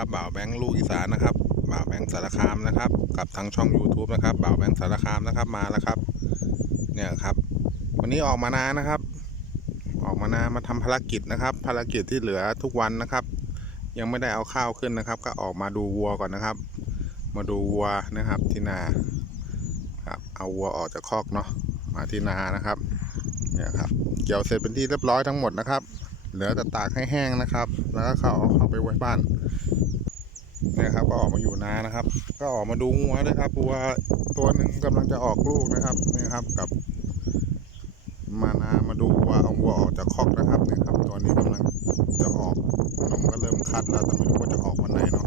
นะครับบ่าวแบงค์ลูกอีสานนะครับบ่าวแบงค์สารคามนะครับ กับทางช่อง YouTube นะครับบ่าวแบงค์สารคามนะครับมาแล้วครับ เนี่ยครับ วันนี้ออกมานานะครับ ออกมานามาทำภารกิจนะครับ ภารกิจที่เหลือทุกวันนะครับ ยังไม่ได้เอาข้าวขึ้นนะครับ ก็ออกมาดูวัวก่อนนะครับ มาดูวัวนะครับที่นาครับเอาวัวออกจากคอกเนาะมาที่นานะครับเนี่ยครับเกี่ยวเสร็จเป็นที่เรียบร้อยทั้งหมดนะครับ เหลือแต่ตากให้แห้งนะครับ แล้วก็เขาเอาเข้าไปไว้บ้าน เนี่ยครับก็ออกมาอยู่นานะครับ ก็ออกมาดูงัวด้วยครับวัวตัวหนึ่งกำลังจะออกลูกนะครับนี่ครับกับ มานามาดูวัวเอาวัวออกจากคอกนะครับเนี่ยครับตัวนี้กำลังจะออกนมก็เริ่มคัดแล้วแต่ไม่รู้ว่าจะออกวันไหนเนาะ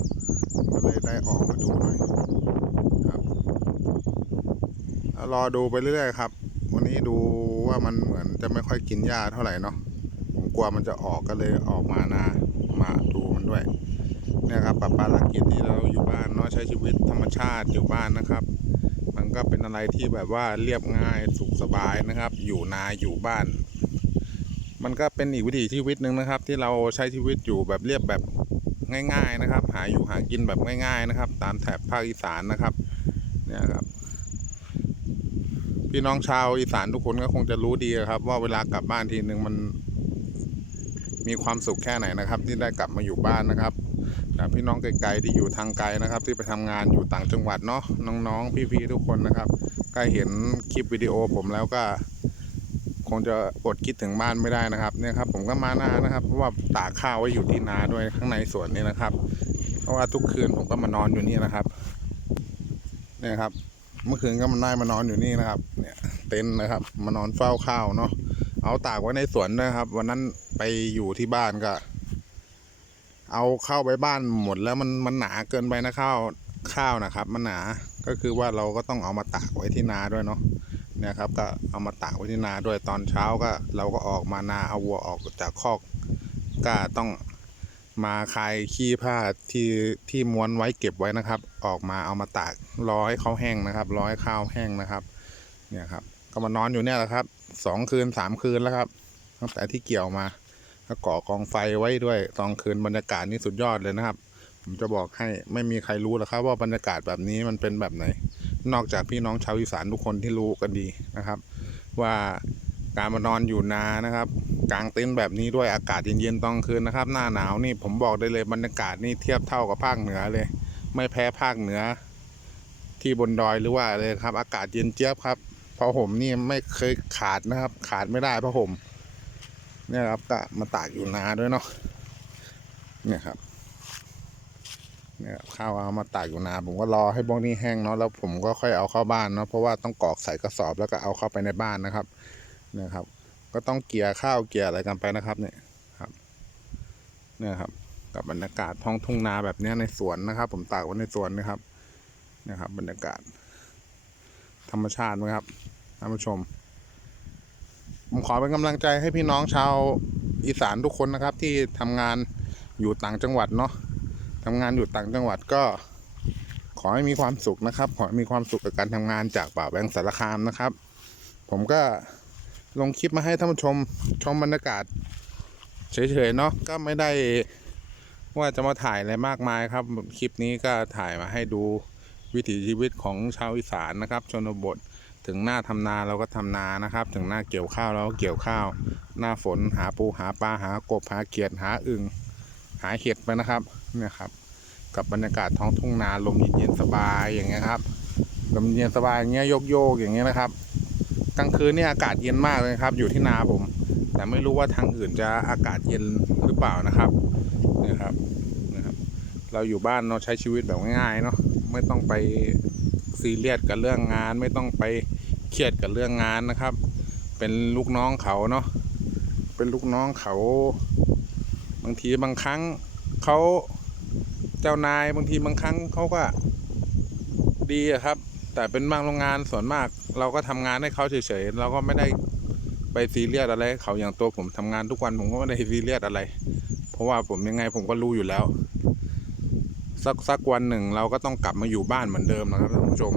ก็เลยได้ออกมาดูหน่อยครับรอดูไปเรื่อยๆครับ วันนี้ดูว่ามันเหมือนจะไม่ค่อยกินหญ้าเท่าไหร่เนาะผมกลัวมันจะออกก็เลยออกมานามาดูมันด้วย นี่ยครับปรับภารกิจที่เราอยู่บ้านเนาะใช้ชีวิตธรรมชาติอยู่บ้านนะครับ มันก็เป็นอะไรที่แบบว่าเรียบง่ายสุขสบายนะครับ อยู่นาอยู่บ้าน มันก็เป็นอีกวิถีชีวิตหนึ่งนะครับ ที่เราใช้ชีวิตอยู่แบบเรียบแบบง่าย ๆนะครับ หาอยู่หากินแบบง่าย ๆนะครับ ตามแถบภาคอีสานนะครับเนี่ยครับพี่น้องชาวอีสานทุกคนก็คงจะรู้ดีครับ ว่าเวลากลับบ้านทีหนึ่งมันมีความสุขแค่ไหนนะครับ ที่ได้กลับมาอยู่บ้านนะครับ แต่พี่น้องไกลๆที่อยู่ทางไกลนะครับ ที่ไปทำงานอยู่ต่างจังหวัดเนาะน้องๆ พี่ๆทุกคนนะครับก็เห็นคลิปวิดีโอผมแล้วก็ คงจะอดคิดถึงบ้านไม่ได้นะครับเนี่ยครับ ผมก็มานานะครับเพราะว่าตากข้าวไว้อยู่ที่นาด้วยข้างในสวนนี่นะครับ เพราะว่าทุกคืนผมก็มานอนอยู่นี่นะครับเนี่ยครับ เมื่อคืนก็มันได้มานอนอยู่นี่นะครับ เนี่ยเต็นท์นะครับ มานอนเฝ้าข้าวเนาะเอาตากไว้ในสวนนะครับ วันนั้นไปอยู่ที่บ้านก็ เอาเข้าไปบ้านหมดแล้วมันมันหนาเกินไปนะข้าวข้าวนะครับ มันหนาก็คือว่าเราก็ต้องเอามาตากไว้ที่นาด้วยเนาะเนี่ยครับก็เอามาตากไว้ที่นาด้วยตอนเช้าก็เราก็ออกมานาเอาวัวออกจากคอกก็ต้องมาคลายขี้ผ้าที่ที่ม้วนไว้เก็บไว้นะครับ ออกมาเอามาตากร้อให้เขาแห้งนะครับ ร้อให้ข้าวแห้งนะครับเนี่ยครับ ก็มานอนอยู่เนี่ยแหละครับสองคืนสามคืนแล้วครับตั้งแต่ที่เกี่ยวมา ก็ก่อกองไฟไว้ด้วยตอนคืนบรรยากาศนี่สุดยอดเลยนะครับ ผมจะบอกให้ไม่มีใครรู้หรอกครับ ว่าบรรยากาศแบบนี้มันเป็นแบบไหน นอกจากพี่น้องชาวอีสานทุกคนที่รู้กันดีนะครับ ว่าการมานอนอยู่นานะครับ กลางเต็นท์แบบนี้ด้วยอากาศเย็นๆตอนคืนนะครับ หน้าหนาวนี่ผมบอกได้เลยบรรยากาศนี่เทียบเท่ากับภาคเหนือเลย ไม่แพ้ภาคเหนือ ที่บนดอยหรือว่าอะไรครับ อากาศเย็นเจี๊ยบครับพอผมนี่ไม่เคยขาดนะครับ ขาดไม่ได้พราะผม เนี่ยครับก็มาตากอยู่นาด้วยเนาะเนี่ยครับเนี่ยครับข้าวเอามาตากอยู่นา ผมก็รอให้พวกนี้แห้งเนาะแล้วผมก็ค่อยเอาเข้าบ้านเนาะเพราะว่าต้องกรอกใส่กระสอบแล้วก็เอาเข้าไปในบ้านนะครับเนี่ยครับ ก็ต้องเกลี่ยข้าวเกลี่ยอะไรกันไปนะครับ เนี่ยครับ เนี่ยครับ กับบรรยากาศท้องทุ่งนาแบบนี้ในสวนนะครับ ผมตากไว้ในสวนนะครับนะครับ บรรยากาศ ธรรมชาตินะครับท่านผู้ชม ผมขอเป็นกำลังใจให้พี่น้องชาวอีสานทุกคนนะครับ ที่ทำงานอยู่ต่างจังหวัดเนาะทำงานอยู่ต่างจังหวัดก็ ขอให้มีความสุขนะครับ ขอให้มีความสุขกับการทำงานจากป่าแบงสารคามนะครับ ผมก็ลงคลิปมาให้ท่านผู้ชมชมบรรยากาศเฉยๆเนาะก็ไม่ได้ว่าจะมาถ่ายอะไรมากมายครับ คลิปนี้ก็ถ่ายมาให้ดูวิถีชีวิตของชาวอีสานนะครับ ชนบท ถึงหน้าทำนาเราก็ทำนานะครับ ถึงหน้าเกี่ยวข้าวเราก็เกี่ยวข้าว หน้าฝนหาปูหาปลาหากบหาเขียดหาอึ่งหาเห็ดไปนะครับเนี่ยครับ กับบรรยากาศท้องทุ่งนาลมเย็นๆสบายอย่างเงี้ยครับลมเย็นสบายอย่างเงี้ยโยกๆอย่างเงี้ยนะครับกลางคืนเนี่ยอากาศเย็นมากเลยครับ อยู่ที่นาผม แต่ไม่รู้ว่าทางอื่นจะอากาศเย็นหรือเปล่านะครับเนี่ยครับนะครับ เราอยู่บ้านเราใช้ชีวิตแบบง่ายๆเนาะ ไม่ต้องไปซีเรียสกับเรื่องงาน ไม่ต้องไปเครียดกับเรื่องงานนะครับ เป็นลูกน้องเขาเนาะเป็นลูกน้องเขา บางทีบางครั้งเขาเจ้านายบางทีบางครั้งเขาก็ดีครับ แต่เป็นบางโรงงานส่วนมาก เราก็ทำงานให้เขาเฉยๆเราก็ไม่ได้ไปซีเรียสอะไรเขาอย่างตัวผมทำงานทุกวันผมก็ไม่ได้ซีเรียสอะไร เพราะว่าผมยังไงผมก็รู้อยู่แล้ว สักสักวันหนึ่งเราก็ต้องกลับมาอยู่บ้านเหมือนเดิมนะครับท่านผู้ชม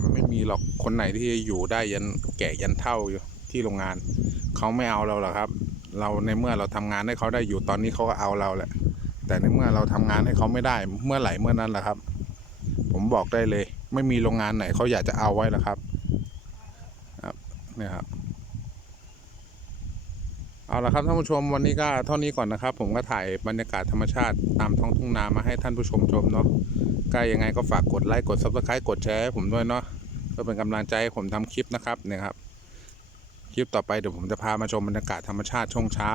มันไม่มีหรอกคนไหนที่จะอยู่ได้ยันแก่ยันเท่าอยู่ที่โรงงาน เขาไม่เอาเราหรอกครับ เราในเมื่อเราทำงานให้เขาได้อยู่ตอนนี้เขาก็เอาเราแหละ แต่ในเมื่อเราทำงานให้เขาไม่ได้เมื่อไหร่เมื่อนั้นแหละครับ ผมบอกได้เลย ไม่มีโรงงานไหนเขาอยากจะเอาไว้หรอกครับ ครับเนี่ยครับ เอาละครับท่านผู้ชมวันนี้ก็เท่านี้ก่อนนะครับ ผมก็ถ่ายบรรยากาศธรรมชาติตามท้องทุ่งนามาให้ท่านผู้ชมชมเนาะก็ยังไงก็ฝากกดไลค์กด subscribe กดแชร์ให้ผมด้วยเนาะเพื่อเป็นกำลังใจให้ผมทำคลิปนะครับเนี่ยครับ คลิปต่อไปเดี๋ยวผมจะพามาชมบรรยากาศธรรมชาติช่วงเช้า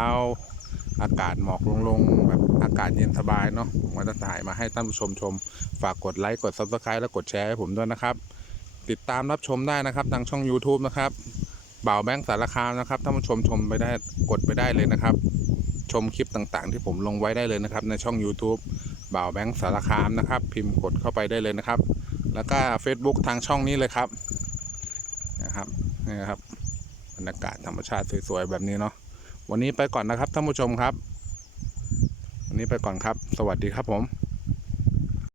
อากาศหมอกลงๆแบบอากาศเย็นสบายเนาะผมก็จะถ่ายมาให้ท่านผู้ชมชม ฝากกดไลค์กด subscribe และกดแชร์ให้ผมด้วยนะครับ ติดตามรับชมได้นะครับทางช่อง YouTube นะครับ บ่าวแบงค์สารคามนะครับท่านผู้ชมชมไปได้กดไปได้เลยนะครับ ชมคลิปต่างๆ ที่ผมลงไว้ได้เลยนะครับ ในช่อง YouTube บ่าวแบงค์สารคามนะครับ พิมพ์กดเข้าไปได้เลยนะครับ แล้วก็ Facebook ทางช่องนี้เลยครับนะครับนี่ครับบรรยากาศธรรมชาติสวยๆแบบนี้เนาะวันนี้ไปก่อนนะครับท่านผู้ชมครับ วันนี้ไปก่อนครับ สวัสดีครับผม